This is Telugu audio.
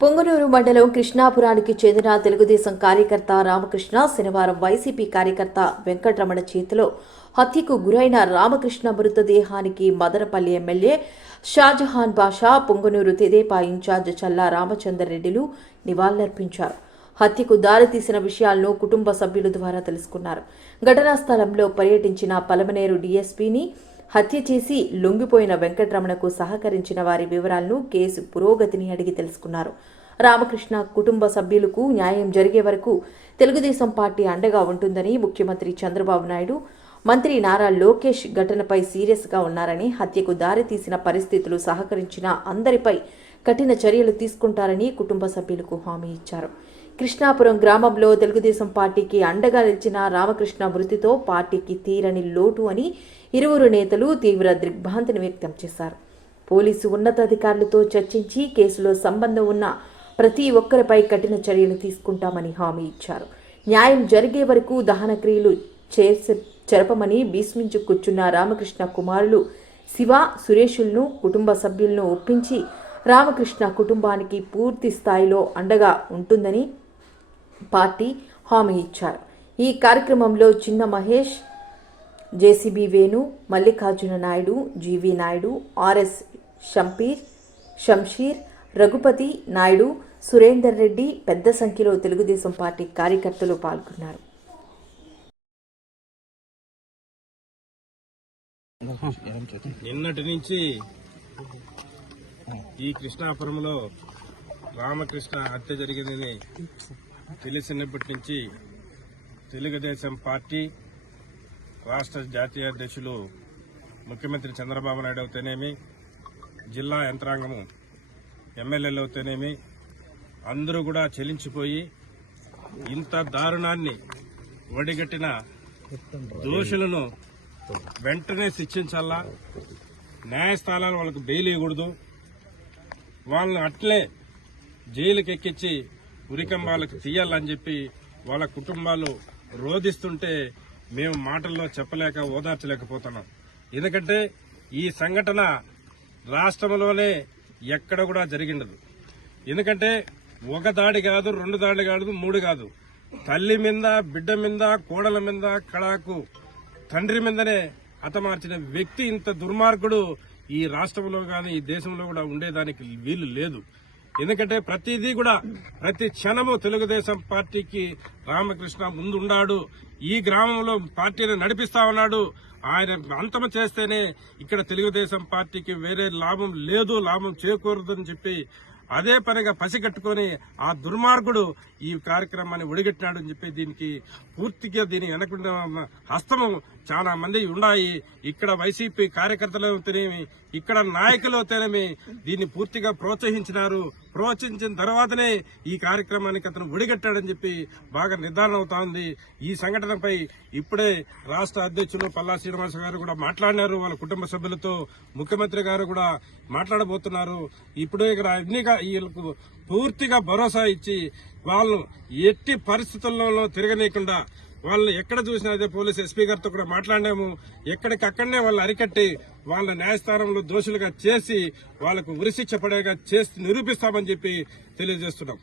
పొంగనూరు మండలం కృష్ణాపురానికి చెందిన తెలుగుదేశం కార్యకర్త రామకృష్ణ శనివారం వైసీపీ కార్యకర్త వెంకటరమణ చేతిలో హత్యకు గురైన రామకృష్ణ మృతదేహానికి మదనపల్లి ఎమ్మెల్యే షాజహాన్ బాషా పొంగనూరు తెదేపా ఇన్ఛార్జ్ చల్లా రామచంద్రరెడ్డిలు నివాళులర్పించారు. హత్యకు దారితీసిన విషయాలను కుటుంబ సభ్యుల ద్వారా తెలుసుకున్నారు. ఘటనా స్థలంలో పర్యటించిన పలమనేరు డీఎస్పీని హత్య చేసి లొంగిపోయిన వెంకటరమణకు సహకరించిన వారి వివరాలను కేసు పురోగతిని అడిగి తెలుసుకున్నారు. రామకృష్ణ కుటుంబ సభ్యులకు న్యాయం జరిగే వరకు తెలుగుదేశం పార్టీ అండగా ఉంటుందని ముఖ్యమంత్రి చంద్రబాబు నాయుడు మంత్రి నారా లోకేష్ ఘటనపై సీరియస్గా ఉన్నారని హత్యకు దారితీసిన పరిస్థితులు సహకరించిన అందరిపై కఠిన చర్యలు తీసుకుంటారని కుటుంబ సభ్యులకు హామీ ఇచ్చారు. కృష్ణాపురం గ్రామంలో తెలుగుదేశం పార్టీకి అండగా నిలిచిన రామకృష్ణ మృతితో పార్టీకి తీరని లోటు అని ఇరువురు నేతలు తీవ్ర దిగ్భ్రాంతిని వ్యక్తం చేశారు. పోలీసు ఉన్నతాధికారులతో చర్చించి కేసులో సంబంధం ఉన్న ప్రతి ఒక్కరిపై కఠిన చర్యలు తీసుకుంటామని హామీ ఇచ్చారు. న్యాయం జరిగే వరకు దహన క్రియలు చేసే చెరపమని భీష్మించు కూర్చున్న రామకృష్ణ కుమారులు శివ సురేషులను కుటుంబ సభ్యులను ఒప్పించి రామకృష్ణ కుటుంబానికి పూర్తి స్థాయిలో అండగా ఉంటుందని పార్టీ హామీ ఇచ్చారు. ఈ కార్యక్రమంలో చిన్న Mahesh JCB Venu Mallikarjuna Naidu GV Naidu RS Shampeer Shamsheer Raghupathi Naidu Surender Reddy పెద్ద సంఖ్యలో తెలుగుదేశం పార్టీ కార్యకర్తలు పాల్గొన్నారు. నిన్నటి నుంచి ఈ కృష్ణాపురంలో రామకృష్ణ హత్య జరిగిందని తెలిసినప్పటి నుంచి తెలుగుదేశం పార్టీ రాష్ట్ర జాతీయ అధ్యక్షులు ముఖ్యమంత్రి చంద్రబాబు నాయుడు అయితేనేమి జిల్లా యంత్రాంగము ఎమ్మెల్యేలు అయితేనేమి అందరూ కూడా చెలించిపోయి ఇంత దారుణాన్ని వడిగట్టిన దోషులను వెంటనే శిక్షించాలా? న్యాయస్థానాలు వాళ్ళకు బెయిల్ ఇవ్వకూడదు వాళ్ళని అట్లే జైలుకి ఎక్కించి ఉరికంబాలకు తీయాలని చెప్పి వాళ్ళ కుటుంబాలు రోధిస్తుంటే మేము మాటల్లో చెప్పలేక ఓదార్చలేకపోతున్నాం. ఎందుకంటే ఈ సంఘటన రాష్ట్రంలోనే ఎక్కడ కూడా జరిగిండదు. ఎందుకంటే ఒక దాడి కాదు రెండు దాడి కాదు మూడు కాదు. తల్లి మీద బిడ్డ మీద కోడల మీద కళాకు తండ్రి మీదనే హతమార్చిన వ్యక్తి ఇంత దుర్మార్గుడు ఈ రాష్ట్రంలో కానీ ఈ దేశంలో కూడా ఉండేదానికి వీలు లేదు. ఎందుకంటే ప్రతిదీ కూడా ప్రతి క్షణము తెలుగుదేశం పార్టీకి రామకృష్ణ ముందుండాడు. ఈ గ్రామంలో పార్టీని నడిపిస్తా ఉన్నాడు. ఆయన అంతమ చేస్తేనే ఇక్కడ తెలుగుదేశం పార్టీకి వేరే లాభం లేదు లాభం చేకూరదని చెప్పి అదే పనిగా పసిగట్టుకొని ఆ దుర్మార్గుడు ఈ కార్యక్రమాన్ని ఒడిగట్టినాడు అని చెప్పి దీనికి పూర్తిగా దీని వెనకుండా హస్తము చాలా మంది ఉన్నాయి ఇక్కడ వైసీపీ కార్యకర్తలు అయితేనేమి ఇక్కడ నాయకులు అయితేనేమి దీన్ని పూర్తిగా ప్రోత్సహించినారు. ప్రోత్సహించిన తర్వాతనే ఈ కార్యక్రమానికి అతను ఒడిగట్టాడని చెప్పి బాగా నిర్ధారణ అవుతా ఉంది. ఈ సంఘటనపై ఇప్పుడే రాష్ట్ర అధ్యక్షులు పల్లా శ్రీనివాస గారు కూడా మాట్లాడినారు. వాళ్ళ కుటుంబ సభ్యులతో ముఖ్యమంత్రి గారు కూడా మాట్లాడబోతున్నారు. ఇప్పుడే ఇక్కడ ఎన్నిక వీళ్ళకు పూర్తిగా భరోసా ఇచ్చి వాళ్ళు ఎట్టి పరిస్థితుల్లో తిరగనీయకుండా వాళ్ళు ఎక్కడ చూసినా అదే పోలీస్ ఎస్పీ గారితో కూడా మాట్లాడాము ఎక్కడికక్కడనే వాళ్ళు అరికట్టి వాళ్ళ న్యాయస్థానంలో దోషులుగా చేసి వాళ్ళకు ఉరిశిక్ష పడేగా చేసి నిరూపిస్తామని చెప్పి తెలియజేస్తున్నాం.